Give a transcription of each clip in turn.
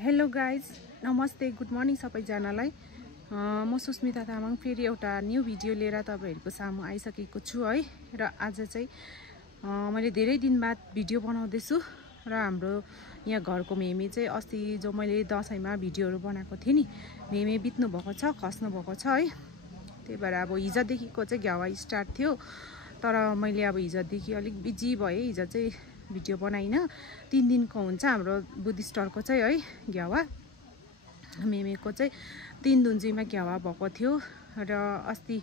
Hello guys, नमस्ते, good morning सबैजनालाई। म सुस्मिता तामाङ फेरि एउटा न्यू भिडियो लिएर तपाईहरुको सामु आइसकेको छु है। र आज चाहिँ मैले धेरै दिन बाद भिडियो बनाउँदैछु र हाम्रो यहाँ घरको मेमे चाहिँ अस्ति जो मैले दशैंमा भिडियोहरु बनाएको थिएँ नि, मेमे बित्नु भएको छ, खस्नु भएको छ है। त्यही भएर अब हिजोदेखिको चाहिँ घ्यावा स्टार्ट थियो, तर मैले अब हिजोदेखि अलिक बिजी भएँ। हिजो चाहिँ भिडियो बनाइन। 3 दिनको हुन्छ हाम्रो बुद्धिस्टरको चाहिँ है घ्यावा। मेमेको चाहिँ 3 दुन्जीमा घ्यावा भएको थियो र अस्ति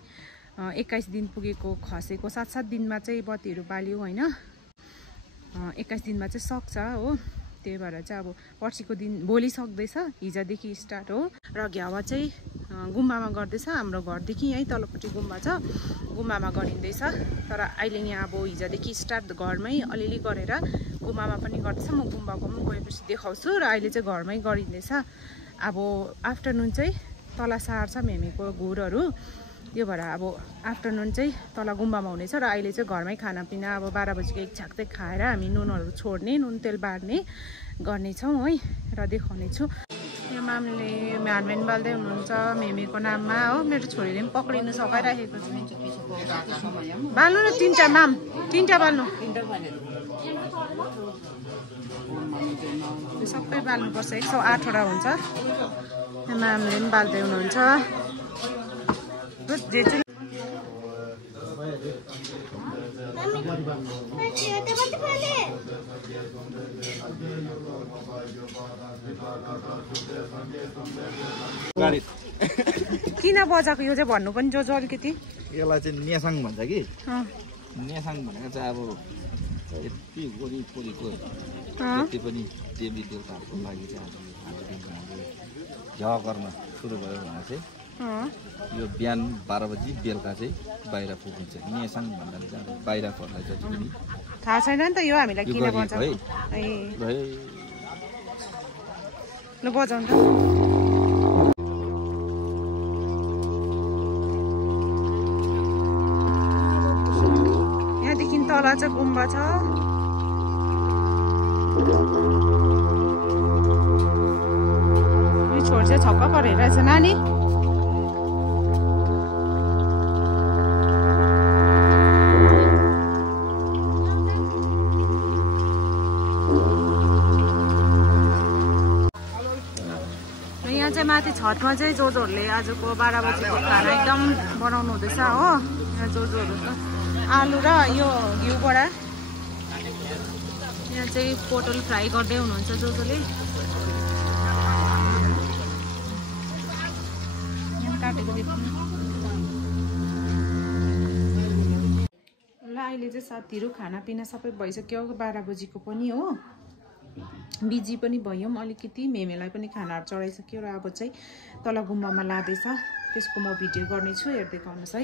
21 दिन पुगेको खसेको 7-7 दिनमा चाहिँ बत्तीहरु बाल्यो हैन। 21 दिनमा चाहिँ सक्छ हो। त्यही भएर चाहिँ अब पर्सिको दिन भोलि सक्दैछ, हिजोदेखि स्टार्ट हो। र घ्यावा चाहिँ गुम्बामा गर्दैछ। हाम्रो घरदेखि यही तलपट्टि गुम्बा छ, गुम्बामा गरिँदैछ। तर अहिले यहाँ अब हिजोदेखि स्टार्ट घरमै अलिअलि गरेर गुम्बामा पनि गर्दैछ। म गुम्बाको पनि गएपछि देखाउँछु। र अहिले चाहिँ घरमै गरिँदैछ। अब आफ्टरनुन चाहिँ तल सार्छ मेमेको घुरहरू, त्यो भएर अब आफ्टरनुन चाहिँ तल गुम्बामा हुनेछ। र अहिले चाहिँ घरमै खानापिना अब 12 बजेको एक छाक चाहिँ खाएर हामी नुनहरू छोड्ने, नुन तेल बार्ने गर्नेछौँ है। र देखाउने छु। यहाँ मामले म्यानमेन बाल्दै हुनुहुन्छ मेमेको नाममा हो। मेरो छोरीले पनि पक्रिनु सकाइराखेको छ। बाल्नु न 3टा माम, 3टा बाल्नु। सबै बाल्नुपर्छ, 108 वटा हुन्छ। मामले पनि बाल्दै हुनुहुन्छ। किन बजाएको यो चाहिँ भन्नु पनि जो अलिकति। यसलाई चाहिँ नेसाङ भन्छ कि। नेसाङ भनेको चाहिँ अब यति वरिपरिको जति पनि देवी देवताहरूको लागि चाहिँ आजदेखिको हाम्रो घ्यावा गर्न सुरु भयो भने चाहिँ यो बिहान 12 बजी बेलुका चाहिँ बाहिर पुगिन्छ। नेसाङ भन्दा चाहिँ अब बाहिरकोहरूलाई जति पनि थाहा छैन नि त यो हामीलाई किन भन्छ है। ल बजाउँ त। यहाँदेखि तल चाहिँ गुम्बा छ। यो छोरी चाहिँ छक्क परिरहेछ नानी। यहाँ चाहिँ माथि छतमा चाहिँ जोजोहरूले आजको 12 बजेको खाना एकदम बनाउनु हुँदैछ हो। यहाँ जोजोहरू त आलु र यो घिउबडा, यहाँ चाहिँ पोटल फ्राई गर्दै हुनुहुन्छ जोजोले। यहाँ काटेको देख्नु ल। अहिले चाहिँ साथीहरू खानापिना सबै भइसक्यो, 12 बजीको पनि हो। बिजी पनि भयौँ अलिकति, मेमेलाई पनि खानाहरू चढाइसक्यो। र अब चाहिँ तल गुम्बामा लाँदैछ, त्यसको म भिडियो गर्नेछु, हेर्दै गर्नुहोस् है।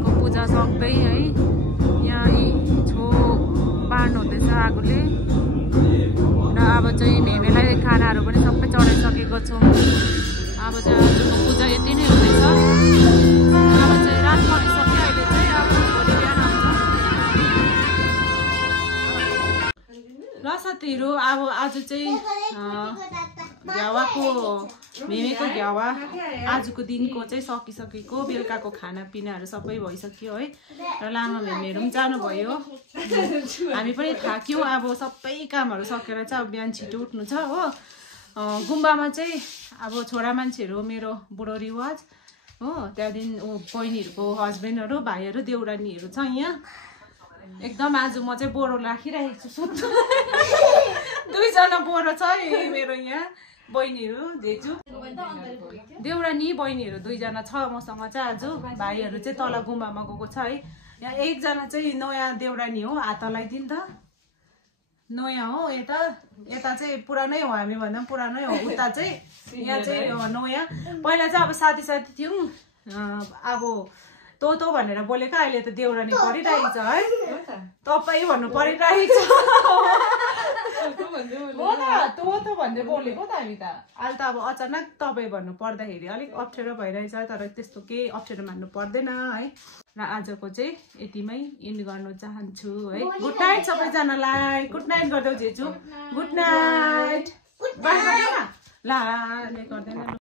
घरको पूजा सक्दै है यहाँ छो बार्नु हुँदैछ आगोले र अब चाहिँ मेमेलाई खानाहरू पनि सबै चढाइसकेको छौँ। अब चाहिँ आजको पूजा यति नै हुँदैछ। अब चाहिँ रात परिसक्यो अहिले चाहिँ अब भोलि बिहान आउँछ र साथीहरू। अब आज चाहिँ घ्यावाको मेमेको घ्यावा आजको दिनको चाहिँ सकिसकेको, बेलुकाको खानापिनाहरू सबै भइसक्यो है र लामा मेमेहरू पनि जानुभयो। हामी पनि थाक्यौँ, अब सबै कामहरू सकेर चाहिँ अब बिहान छिटो उठ्नु छ हो। गुम्बामा चाहिँ अब छोरा मान्छेहरू मेरो बुढो रिवाज हो, त्यहाँदेखि बहिनीहरूको हस्बेन्डहरू भाइहरू देउरानीहरू छ यहाँ एकदम। आज म चाहिँ बोरो राखिरहेको छु सुत्नु। 2 जना बोरो छ मेरो यहाँ, बहिनीहरू जेजु देउरानी बहिनीहरू 2 जना छ मसँग चाहिँ आज। भाइहरू चाहिँ तल गुम्बामा गएको छ है। यहाँ एकजना चाहिँ नयाँ देउरानी हो, हात लगाइदिनु त। नयाँ हो, यता चाहिँ पुरानै हो, हामी भन्दा पनि पुरानै हो। उता चाहिँ यहाँ चाहिँ नयाँ। पहिला चाहिँ अब साथी साथी थियौँ, अब तो भनेर बोलेको, अहिले त देउरानी परिरहेको छ है। तपाईँ भन्नु परिरहेको छ हो त, तो भन्दै बोलेको त हामी त। अहिले त अब अचानक तपाईँ भन्नु पर्दाखेरि अलिक अप्ठ्यारो भइरहेछ, तर त्यस्तो केही अप्ठ्यारो मान्नु पर्दैन है। र आजको चाहिँ यतिमै इन्ड गर्न चाहन्छु है। गुड नाइट सबैजनालाई। गुड नाइट गरिदेऊ जेजु। Good night. ल गर्दैन।